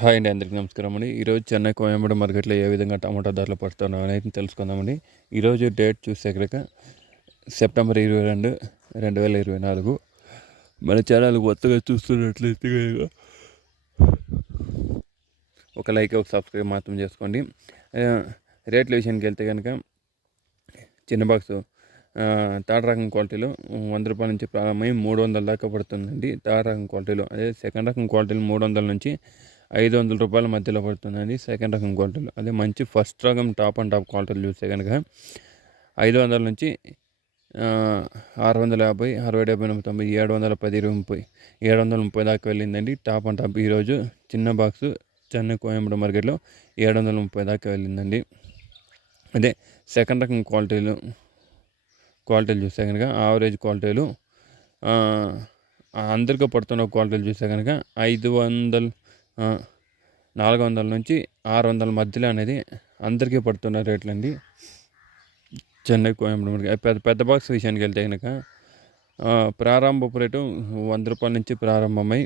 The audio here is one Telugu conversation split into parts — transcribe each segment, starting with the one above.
హాయ్ అండి అందరికీ నమస్కారం అండి. ఈరోజు చెన్నై కోయంబడి మార్కెట్లో ఏ విధంగా టమాటా ధరలు పడుతున్నావు అనేది తెలుసుకుందామండి ఈరోజు డేట్ చూసే కనుక సెప్టెంబర్ ఇరవై రెండు రెండు వేల ఇరవై నాలుగు. మన ఛానల్ కొత్తగా చూస్తున్నట్లయితే ఒక లైక్ ఒక సబ్స్క్రైబ్ మాత్రం చేసుకోండి. రేట్ల విషయానికి వెళ్తే కనుక చిన్న బాక్స్ థర్డ్ రకం క్వాలిటీలో వంద రూపాయల నుంచి ప్రారంభమై మూడు వందల దాకా పడుతుందండి. థర్డ్ రకం క్వాలిటీలో అదే సెకండ్ రకం క్వాలిటీలో మూడు వందల నుంచి ఐదు వందల రూపాయల మధ్యలో పడుతుందండి. సెకండ్ రకం క్వాలిటీలో అదే మంచి ఫస్ట్ రకం టాప్ అండ్ టాప్ క్వాలిటీలు చూస్తే కనుక ఐదు వందల నుంచి ఆరు వందల యాభై అరవై డెబ్బై ఎనభై తొంభై ఏడు వందల పది ఇరవై ముప్పై. ఏడు వందల ముప్పై దాకా వెళ్ళిందండి. టాప్ అండ్ టాప్ ఈరోజు చిన్న బాక్స్ చెన్నై కోయంబడి మార్కెట్లో ఏడు వందల ముప్పై దాకా వెళ్ళిందండి. అదే సెకండ్ రకం క్వాలిటీలు క్వాలిటీలు చూస్తే కనుక ఆవరేజ్ క్వాలిటీలు అందరికీ పడుతున్న క్వాలిటీలు చూస్తే కనుక ఐదు వందలు నాలుగు వందల నుంచి ఆరు వందల మధ్యలో అనేది అందరికీ పడుతున్న రేట్లు అండి చెన్నై కోయంబడి పెద్ద పెద్ద బాక్స్ విషయానికి వెళ్తే కనుక ప్రారంభపు రేటు వంద రూపాయల నుంచి ప్రారంభమై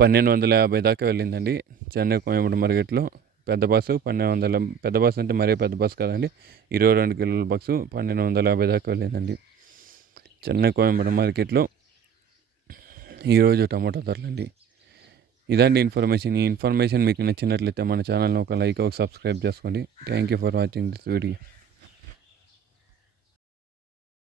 పన్నెండు వందల యాభై దాకా వెళ్ళిందండి చెన్నై కోయంబడి మార్కెట్లో. పెద్ద బస్సు పన్నెండు వందల పెద్ద బస్సు అంటే మరీ పెద్ద బస్సు కాదండి. ఇరవై రెండు కిలోల బస్సు పన్నెండు వందల యాభై దాకా వెళ్ళిందండి. చెన్నై కోయంబడి మార్కెట్లో ఈరోజు టమాటా ధరలండి. ఇదండి ఇన్ఫర్మేషన్. ఈ ఇన్ఫర్మేషన్ మీకు నచ్చినట్లయితే మన ఛానల్ని ఒక లైక్ ఒక సబ్స్క్రైబ్ చేసుకోండి. Thank you for watching this video